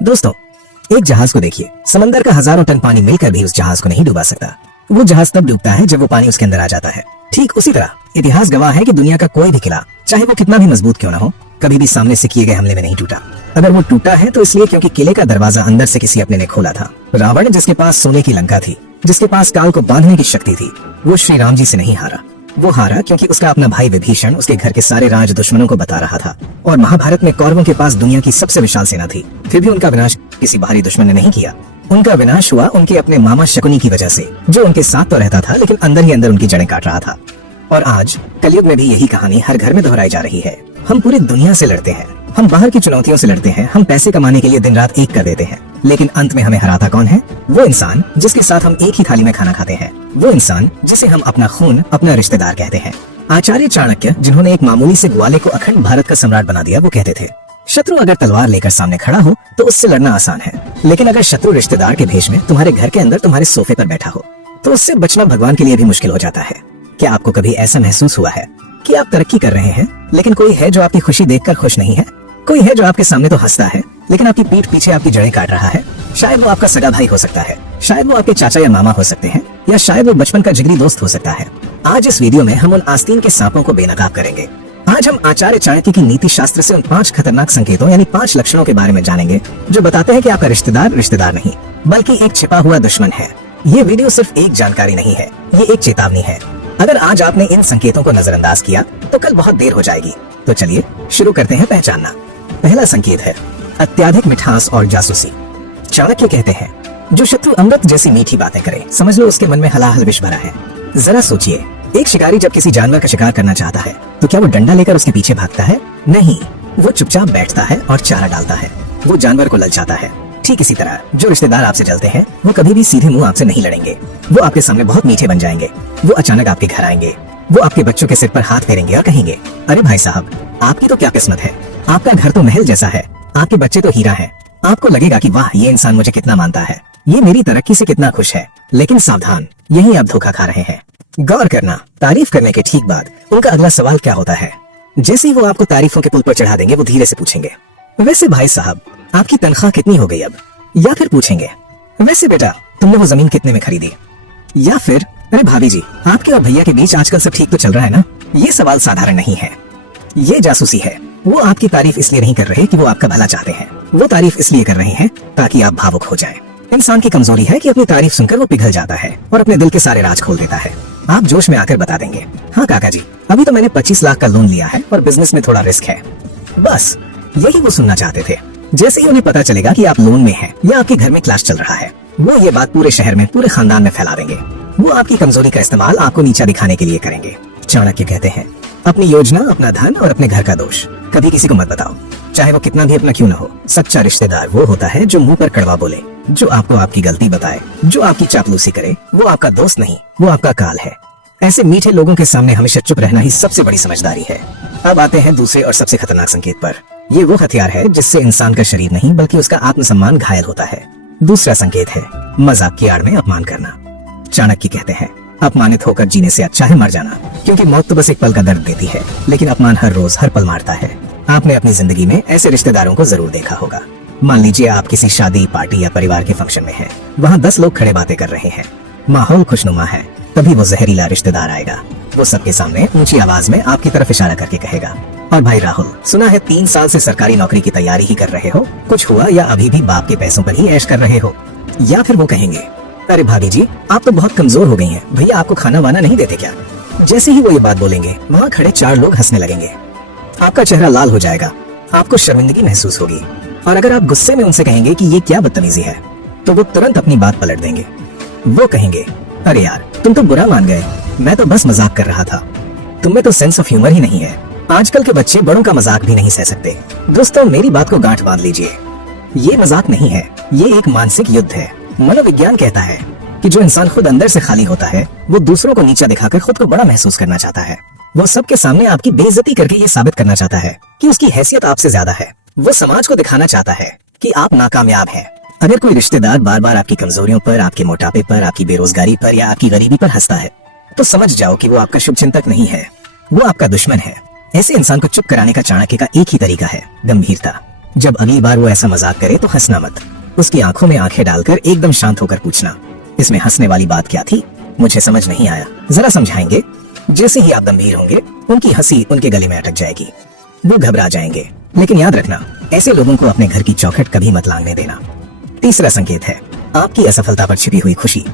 दोस्तों, एक जहाज को देखिए। समंदर का हजारों टन पानी मिलकर भी उस जहाज को नहीं डुबा सकता। वो जहाज तब डूबता है जब वो पानी उसके अंदर आ जाता है। ठीक उसी तरह इतिहास गवाह है कि दुनिया का कोई भी किला, चाहे वो कितना भी मजबूत क्यों ना हो, कभी भी सामने से किए गए हमले में नहीं टूटा। अगर वो टूटा है तो इसलिए क्योंकि किले का दरवाजा अंदर से किसी अपने ने खोला था। रावण, जिसके पास सोने की लंका थी, जिसके पास काल को बांधने की शक्ति थी, वो श्री राम जी से नहीं हारा। वो हारा क्योंकि उसका अपना भाई विभीषण उसके घर के सारे राज दुश्मनों को बता रहा था। और महाभारत में कौरवों के पास दुनिया की सबसे विशाल सेना थी, फिर भी उनका विनाश किसी बाहरी दुश्मन ने नहीं किया। उनका विनाश हुआ उनके अपने मामा शकुनी की वजह से, जो उनके साथ तो रहता था लेकिन अंदर ही अंदर उनकी जड़ें काट रहा था। और आज कलयुग में भी यही कहानी हर घर में दोहराई जा रही है। हम पूरी दुनिया से लड़ते हैं, हम बाहर की चुनौतियों से लड़ते हैं, हम पैसे कमाने के लिए दिन रात एक कर देते हैं, लेकिन अंत में हमें हराता कौन है? वो इंसान जिसके साथ हम एक ही थाली में खाना खाते हैं, वो इंसान जिसे हम अपना खून, अपना रिश्तेदार कहते हैं। आचार्य चाणक्य, जिन्होंने एक मामूली से ग्वाले को अखंड भारत का सम्राट बना दिया, वो कहते थे, शत्रु अगर तलवार लेकर सामने खड़ा हो तो उससे लड़ना आसान है, लेकिन अगर शत्रु रिश्तेदार के भेष में तुम्हारे घर के अंदर तुम्हारे सोफे पर बैठा हो तो उससे बचना भगवान के लिए भी मुश्किल हो जाता है। क्या आपको कभी ऐसा महसूस हुआ है कि आप तरक्की कर रहे हैं लेकिन कोई है जो आपकी खुशी देखकर खुश नहीं है? कोई है जो आपके सामने तो हंसता है लेकिन आपकी पीठ पीछे आपकी जड़ें काट रहा है। शायद वो आपका सगा भाई हो सकता है, शायद वो आपके चाचा या मामा हो सकते हैं, या शायद वो बचपन का जिगरी दोस्त हो सकता है। आज इस वीडियो में हम उन आस्तीन के सांपों को बेनकाब करेंगे। आज हम आचार्य चाणक्य की नीति शास्त्र से उन 5 खतरनाक संकेतों यानी 5 लक्षणों के बारे में जानेंगे जो बताते हैं कि आपका रिश्तेदार रिश्तेदार नहीं बल्कि एक छिपा हुआ दुश्मन है। ये वीडियो सिर्फ एक जानकारी नहीं है, ये एक चेतावनी है। अगर आज आपने इन संकेतों को नजरअंदाज किया तो कल बहुत देर हो जाएगी। तो चलिए शुरू करते हैं पहचानना। पहला संकेत है अत्याधिक मिठास और जासूसी। चाणक्य कहते हैं, जो शत्रु अमृत जैसी मीठी बातें करे, समझ लो उसके मन में हलाहल विष भरा है। जरा सोचिए, एक शिकारी जब किसी जानवर का शिकार करना चाहता है तो क्या वो डंडा लेकर उसके पीछे भागता है? नहीं, वो चुपचाप बैठता है और चारा डालता है। वो जानवर को ललचाता है। ठीक इसी तरह जो रिश्तेदार आपसे जलते हैं वो कभी भी सीधे मुंह आपसे नहीं लड़ेंगे। वो आपके सामने बहुत मीठे बन जाएंगे। वो अचानक आपके घर आएंगे। वो आपके बच्चों के सिर पर हाथ फेरेंगे और कहेंगे, अरे भाई साहब, आपकी तो क्या किस्मत है, आपका घर तो महल जैसा है, आपके बच्चे तो हीरा है। आपको लगेगा कि वाह, ये इंसान मुझे कितना मानता है, ये मेरी तरक्की से कितना खुश है। लेकिन सावधान, यही आप धोखा खा रहे हैं। गौर करना, तारीफ करने के ठीक बाद उनका अगला सवाल क्या होता है? जैसे ही वो आपको तारीफों के पुल पर चढ़ा देंगे, वो धीरे से पूछेंगे, वैसे भाई साहब, आपकी तनख्वाह कितनी हो गई अब? या फिर पूछेंगे, वैसे बेटा, तुमने वो जमीन कितने में खरीदी? या फिर, अरे भाभी जी, आपके और भैया के बीच आजकल सब ठीक तो चल रहा है ना? ये सवाल साधारण नहीं है, ये जासूसी है। वो आपकी तारीफ इसलिए नहीं कर रहे कि वो आपका भला चाहते हैं, वो तारीफ इसलिए कर रहे हैं ताकि आप भावुक हो जाएं। इंसान की कमजोरी है कि अपनी तारीफ सुनकर वो पिघल जाता है और अपने दिल के सारे राज खोल देता है। आप जोश में आकर बता देंगे, हाँ काका जी, अभी तो मैंने 25 लाख का लोन लिया है और बिजनेस में थोड़ा रिस्क है। बस यही वो सुनना चाहते थे। जैसे ही उन्हें पता चलेगा कि आप लोन में हैं या आपके घर में क्लास चल रहा है, वो ये बात पूरे शहर में, पूरे खानदान में फैला देंगे। वो आपकी कमजोरी का इस्तेमाल आपको नीचा दिखाने के लिए करेंगे। चाणक्य कहते हैं, अपनी योजना, अपना धन और अपने घर का दोष कभी किसी को मत बताओ, चाहे वो कितना भी अपना क्यों न हो। सच्चा रिश्तेदार वो होता है जो मुंह पर कड़वा बोले, जो आपको आपकी गलती बताए, जो आपकी चापलूसी करे। वो आपका दोस्त नहीं, वो आपका काल है। ऐसे मीठे लोगों के सामने हमेशा चुप रहना ही सबसे बड़ी समझदारी है। अब आते हैं दूसरे और सबसे खतरनाक संकेत पर। ये वो हथियार है जिससे इंसान का शरीर नहीं बल्कि उसका आत्मसम्मान घायल होता है। दूसरा संकेत है मजाक की आड़ में अपमान करना। चाणक्य कहते हैं, अपमानित होकर जीने से अच्छा है मर जाना, क्योंकि मौत तो बस एक पल का दर्द देती है, लेकिन अपमान हर रोज हर पल मारता है। आपने अपनी जिंदगी में ऐसे रिश्तेदारों को जरूर देखा होगा। मान लीजिए आप किसी शादी, पार्टी या परिवार के फंक्शन में हैं। वहाँ 10 लोग खड़े बातें कर रहे हैं, माहौल खुशनुमा है। तभी वो जहरीला रिश्तेदार आएगा। वो सबके सामने ऊंची आवाज में आपकी तरफ इशारा करके कहेगा, और भाई राहुल, सुना है 3 साल से सरकारी नौकरी की तैयारी ही कर रहे हो, कुछ हुआ या अभी भी बाप के पैसों पर ही ऐश कर रहे हो? या फिर वो कहेंगे, अरे भाभी जी, आप तो बहुत कमजोर हो गई हैं, भैया आपको खाना वाना नहीं देते क्या? जैसे ही वो ये बात बोलेंगे, वहाँ खड़े 4 लोग हंसने लगेंगे। आपका चेहरा लाल हो जाएगा, आपको शर्मिंदगी महसूस होगी, और अगर आप गुस्से में उनसे कहेंगे कि ये क्या बदतमीजी है, तो वो तुरंत अपनी बात पलट देंगे। वो कहेंगे, अरे यार, तुम तो बुरा मान गए, मैं तो बस मजाक कर रहा था, तुम्हें तो सेंस ऑफ ह्यूमर ही नहीं है। आजकल के बच्चे बड़ों का मजाक भी नहीं सह सकते। दोस्तों, मेरी बात को गांठ बांध लीजिए, ये मजाक नहीं है, ये एक मानसिक युद्ध है। मनोविज्ञान कहता है कि जो इंसान खुद अंदर से खाली होता है, वो दूसरों को नीचा दिखाकर खुद को बड़ा महसूस करना चाहता है। वो सबके सामने आपकी बेइज्जती करके ये साबित करना चाहता है कि उसकी हैसियत आपसे ज्यादा है। वो समाज को दिखाना चाहता है कि आप नाकामयाब हैं। अगर कोई रिश्तेदार बार बार आपकी कमजोरियों पर, आपके मोटापे पर, आपकी बेरोजगारी पर या आपकी गरीबी पर हंसता है, तो समझ जाओ कि वो आपका शुभचिंतक नहीं है, वो आपका दुश्मन है। ऐसे इंसान को चुप कराने का चाणक्य का एक ही तरीका है, गंभीरता। जब अगली बार वो ऐसा मजाक करे तो हंसना मत। उसकी आंखों में आंखें डालकर एकदम शांत होकर पूछना, इसमें हंसने वाली बात क्या थी? मुझे समझ नहीं आया, जरा समझाएंगे? जैसे ही आप गंभीर होंगे उनकी हंसी उनके गले में अटक जाएगी, वो घबरा जाएंगे। लेकिन याद रखना, ऐसे लोगों को अपने घर की चौखट कभी मत लांघने देना। तीसरा संकेत है आपकी असफलता पर छिपी हुई खुशी।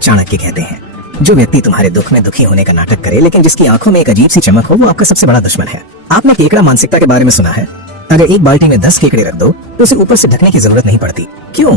चाणक्य कहते हैं, जो व्यक्ति तुम्हारे दुख में दुखी होने का नाटक करे लेकिन जिसकी आंखों में एक अजीब सी चमक हो, वो आपका सबसे बड़ा दुश्मन है। आपने केकड़ा मानसिकता के बारे में सुना है? अगर एक बाल्टी में 10 केकड़े रख दो तो उसे ऊपर से ढकने की जरूरत नहीं पड़ती। क्यों?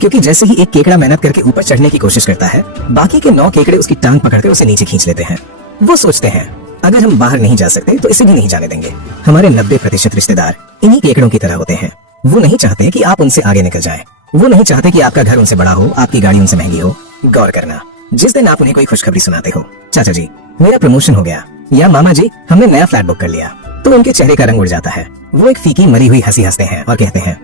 क्योंकि जैसे ही एक केकड़ा मेहनत करके ऊपर चढ़ने की कोशिश करता है, बाकी के 9 केकड़े उसकी टांग पकड़कर उसे नीचे खींच लेते हैं। वो सोचते हैं अगर हम बाहर नहीं जा सकते तो इसे भी नहीं जाने देंगे। हमारे 90% रिश्तेदार इन्हीं केकड़ों की तरह होते हैं। वो नहीं चाहते कि आप उनसे आगे निकल जाएं। वो नहीं चाहते कि आपका घर उनसे बड़ा हो, आपकी गाड़ी उनसे महंगी हो। गौर करना, जिस दिन आप उन्हें कोई खुशखबरी सुनाते हो, चाचा जी मेरा प्रमोशन हो गया, या मामा जी हमने नया फ्लैट बुक कर लिया, तो उनके चेहरे का रंग उड़ जाता है। वो एक फीकी मरी हुई हंसी हंसते हैं और कहते हैं,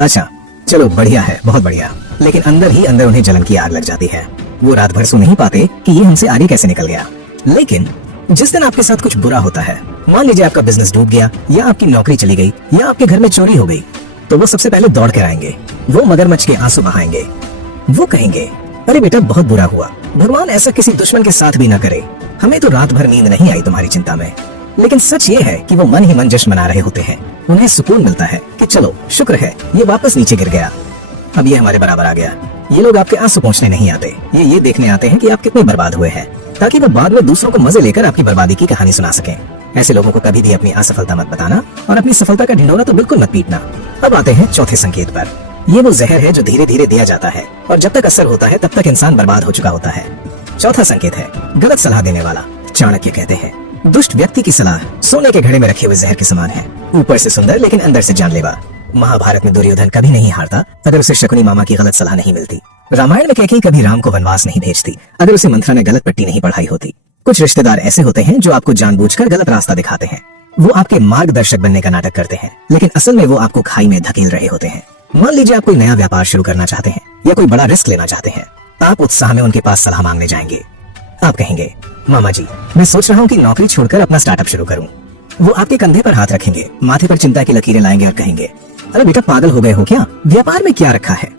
अच्छा चलो बढ़िया है, बहुत बढ़िया। लेकिन अंदर ही अंदर उन्हें जलन की आग लग जाती है। वो रात भर सो नहीं पाते कि ये हमसे आगे कैसे निकल गया। लेकिन जिस दिन आपके साथ कुछ बुरा होता है, मान लीजिए आपका बिजनेस डूब गया, या आपकी नौकरी चली गई, या आपके घर में चोरी हो गई, तो वो सबसे पहले दौड़ कर आएंगे। वो मगरमच्छ के आंसू बहाएंगे। वो कहेंगे, अरे बेटा बहुत बुरा हुआ, भगवान ऐसा किसी दुश्मन के साथ भी न करे, हमें तो रात भर नींद नहीं आई तुम्हारी चिंता में। लेकिन सच ये है कि वो मन ही मन जश्न मना रहे होते हैं। उन्हें सुकून मिलता है कि चलो शुक्र है ये वापस नीचे गिर गया, अब ये हमारे बराबर आ गया। ये लोग आपके आंसू पोंछने नहीं आते, ये देखने आते हैं कि आप कितने बर्बाद हुए हैं, ताकि वो बाद में दूसरों को मजे लेकर आपकी बर्बादी की कहानी सुना सकें। ऐसे लोगों को कभी भी अपनी असफलता मत बताना और अपनी सफलता का ढिंढोरा तो बिल्कुल मत पीटना। अब आते हैं चौथे संकेत पर। ये वो जहर है जो धीरे धीरे दिया जाता है और जब तक असर होता है तब तक इंसान बर्बाद हो चुका होता है। चौथा संकेत है गलत सलाह देने वाला। चाणक्य कहते हैं, दुष्ट व्यक्ति की सलाह सोने के घड़े में रखे हुए जहर के समान है, ऊपर से सुंदर लेकिन अंदर से जानलेवा। महाभारत में दुर्योधन कभी नहीं हारता अगर उसे शकुनी मामा की गलत सलाह नहीं मिलती। रामायण में कैकेयी कभी राम को वनवास नहीं भेजती अगर उसे मंथरा ने गलत पट्टी नहीं पढ़ाई होती। कुछ रिश्तेदार ऐसे होते हैं जो आपको जानबूझकर गलत रास्ता दिखाते हैं। वो आपके मार्गदर्शक बनने का नाटक करते हैं, लेकिन असल में वो आपको खाई में धकेल रहे होते हैं। मान लीजिए आप कोई नया व्यापार शुरू करना चाहते हैं या कोई बड़ा रिस्क लेना चाहते हैं। आप उत्साह में उनके पास सलाह मांगने जाएंगे। आप कहेंगे, मामा जी मैं सोच रहा हूँ कि नौकरी छोड़कर अपना स्टार्टअप शुरू करूँ। वो आपके कंधे पर हाथ रखेंगे, माथे पर चिंता की लकीरें लाएंगे और कहेंगे, अरे बेटा पागल हो गए हो क्या, व्यापार में क्या रखा है,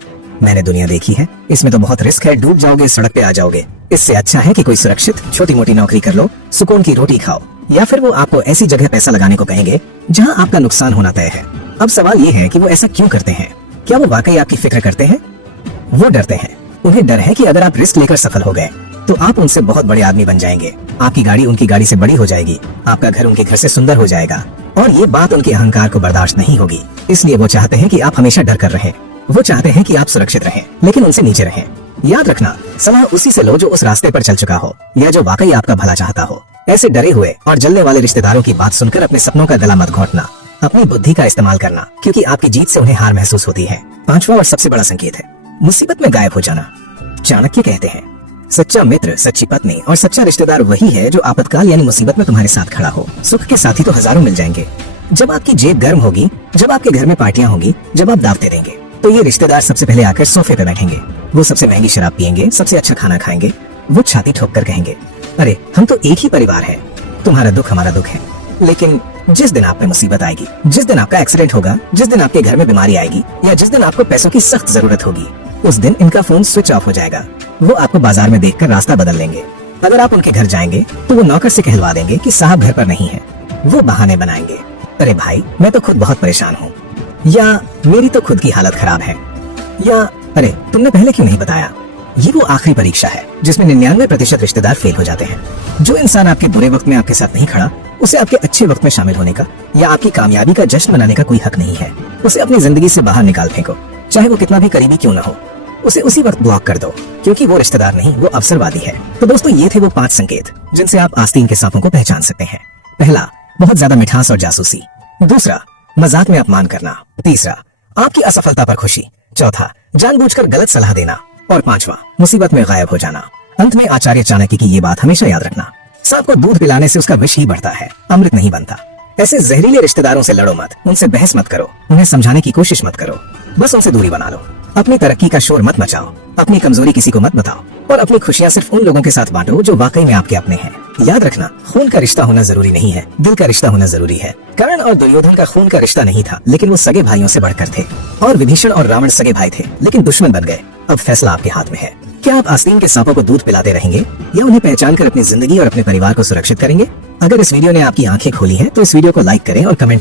मैंने दुनिया देखी है, इसमें तो बहुत रिस्क है, डूब जाओगे, सड़क पे आ जाओगे। इससे अच्छा है कि कोई सुरक्षित छोटी मोटी नौकरी कर लो, सुकून की रोटी खाओ। या फिर वो आपको ऐसी जगह पैसा लगाने को कहेंगे जहाँ आपका नुकसान होना तय है। अब सवाल ये है कि वो ऐसा क्यों करते हैं? क्या वो वाकई आपकी फिक्र करते हैं? वो डरते हैं। उन्हें डर है कि अगर आप रिस्क लेकर सफल हो गए तो आप उनसे बहुत बड़े आदमी बन जाएंगे, आपकी गाड़ी उनकी गाड़ी से बड़ी हो जाएगी, आपका घर उनके घर से सुंदर हो जाएगा, और ये बात उनके अहंकार को बर्दाश्त नहीं होगी। इसलिए वो चाहते हैं कि आप हमेशा डर कर रहें। वो चाहते हैं कि आप सुरक्षित रहें लेकिन उनसे नीचे रहें। याद रखना, सलाह उसी से लो जो उस रास्ते पर चल चुका हो या जो वाकई आपका भला चाहता हो। ऐसे डरे हुए और जलने वाले रिश्तेदारों की बात सुनकर अपने सपनों का गला मत घोंटना। अपनी बुद्धि का इस्तेमाल करना, क्योंकि आपकी जीत से उन्हें हार महसूस होती है। पांचवा और सबसे बड़ा संकेत है मुसीबत में गायब हो जाना। चाणक्य कहते हैं, सच्चा मित्र, सच्ची पत्नी और सच्चा रिश्तेदार वही है जो आपातकाल यानी मुसीबत में तुम्हारे साथ खड़ा हो। सुख के साथी तो हजारों मिल जाएंगे। जब आपकी जेब गर्म होगी, जब आपके घर में पार्टियां होंगी, जब आप दावतें देंगे, तो ये रिश्तेदार सबसे पहले आकर सोफे पे बैठेंगे। वो सबसे महंगी शराब पियेंगे, सबसे अच्छा खाना खाएंगे। वो छाती ठोक कर कहेंगे, अरे हम तो एक ही परिवार है, तुम्हारा दुख हमारा दुख है। लेकिन जिस दिन आप पे मुसीबत आएगी, जिस दिन आपका एक्सीडेंट होगा, जिस दिन आपके घर में बीमारी आएगी या जिस दिन आपको पैसों की सख्त जरूरत होगी, उस दिन इनका फोन स्विच ऑफ हो जाएगा। वो आपको बाजार में देखकर रास्ता बदल लेंगे। अगर आप उनके घर जाएंगे तो वो नौकर से कहलवा देंगे कि साहब घर पर नहीं है। वो बहाने बनाएंगे, अरे भाई मैं तो खुद बहुत परेशान हूँ, या मेरी तो खुद की हालत खराब है, या अरे तुमने पहले क्यों नहीं बताया। ये वो आखिरी परीक्षा है जिसमें 99% रिश्तेदार फेल हो जाते हैं। जो इंसान आपके बुरे वक्त में आपके साथ नहीं खड़ा, उसे आपके अच्छे वक्त में शामिल होने का या आपकी कामयाबी का जश्न मनाने का कोई हक नहीं है। उसे अपनी जिंदगी से बाहर निकाल फेंको, चाहे वो कितना भी करीबी क्यों न हो। उसे उसी वक्त ब्लॉक कर दो, क्योंकि वो रिश्तेदार नहीं, वो अवसरवादी है। तो दोस्तों, ये थे वो 5 संकेत जिनसे आप आस्तीन के सांपों को पहचान सकते हैं। पहला, बहुत ज्यादा मिठास और जासूसी। दूसरा, मजाक में अपमान करना। तीसरा, आपकी असफलता पर खुशी। चौथा, जानबूझकर गलत सलाह देना। और पांचवा, मुसीबत में गायब हो जाना। अंत में आचार्य चाणक्य की ये बात हमेशा याद रखना, सांप को दूध पिलाने से उसका विष ही बढ़ता है, अमृत नहीं बनता। ऐसे जहरीले रिश्तेदारों से लड़ो मत, उनसे बहस मत करो, उन्हें समझाने की कोशिश मत करो, बस उनसे दूरी बना लो। अपनी तरक्की का शोर मत मचाओ, अपनी कमजोरी किसी को मत बताओ और अपनी खुशियां सिर्फ उन लोगों के साथ बांटो जो वाकई में आपके अपने हैं। याद रखना, खून का रिश्ता होना जरूरी नहीं है, दिल का रिश्ता होना जरूरी है। कर्ण और दुर्योधन का खून का रिश्ता नहीं था, लेकिन वो सगे भाइयों से बढ़कर थे। और विभीषण और रावण सगे भाई थे, लेकिन दुश्मन बन गए। अब फैसला आपके हाथ में है। क्या आप आस्तीन के सांपों को दूध पिलाते रहेंगे या उन्हें पहचान कर अपनी जिंदगी और अपने परिवार को सुरक्षित करेंगे? अगर इस वीडियो ने आपकी आंखें खोली हैं, तो इस वीडियो को लाइक करें और कमेंट